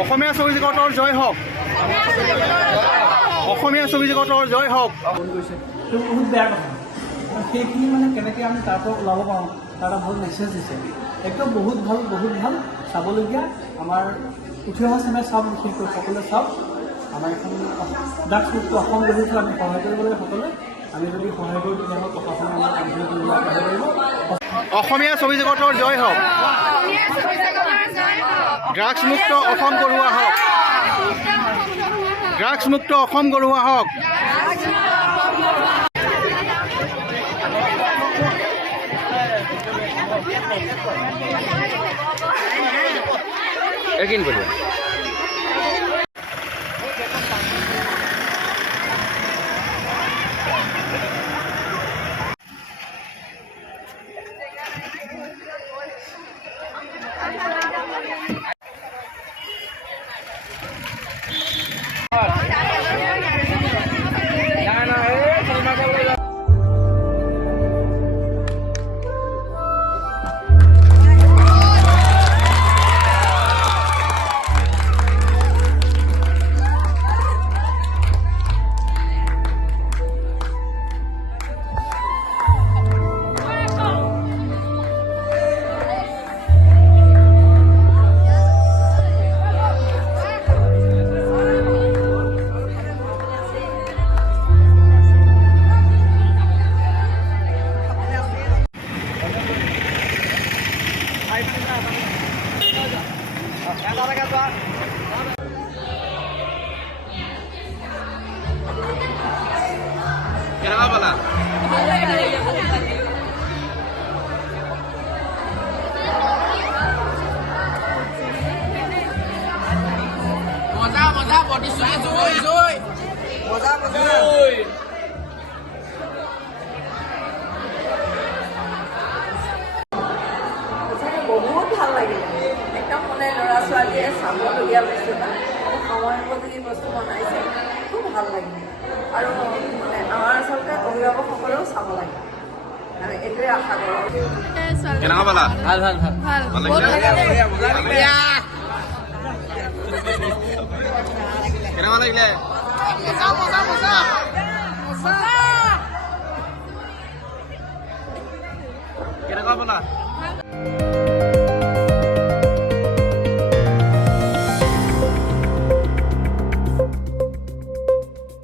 অসমীয়া ছবি জগতৰ জয় হওক। অসমীয়া ছবি জগতৰ জয় হওক। বহুত বেয়া কথা, সেইখিনি মানে কেনেকৈ আমি তাৰ পৰা ওলাব পাৰোঁ তাৰ এটা ভাল মেছেজ দিছে। একদম বহুত ভাল চাবলগীয়া। আমাৰ উঠি অহা চেনেল চাওক, বিশেষকৈ সকলোৱে চাওক। আমাৰ এখন ড্ৰাগছমুক্ত অসম গঢ়িছে, আমি সহায় কৰিব লাগে সকলোৱে। আমি যদি সহায় কৰোঁ তেতিয়াহ'লে প্ৰশাসনে আমাৰ কামখিনি কৰিব পাৰিব। অসমীয়া ছবি জগতৰ জয় হওক। ড্ৰাগছমুক্ত অসম গঢ়োৱা হওক। ড্ৰাগছমুক্ত অসম গঢ়োৱা হওক। এগিন বলিয়া কেনেকুৱা পালা? মজা প্ৰতিশ্ৰুতি জয় মজা বহুত ভাল লাগিলে। একদম মানে ল'ৰা ছোৱালীয়ে চাবলগীয়া বস্তু এটা, সময় উপযোগী বস্তু বনাইছে, খুব ভাল লাগিলে। আৰু মানে আমাৰ আচলতে অভিভাৱকসকলেও চাব লাগে, আমি এইটোৱে আশা কৰোঁ। কেনেকুৱা পালা? ভাল কেনেকুৱা লাগিলে? কেনেকুৱা পালা?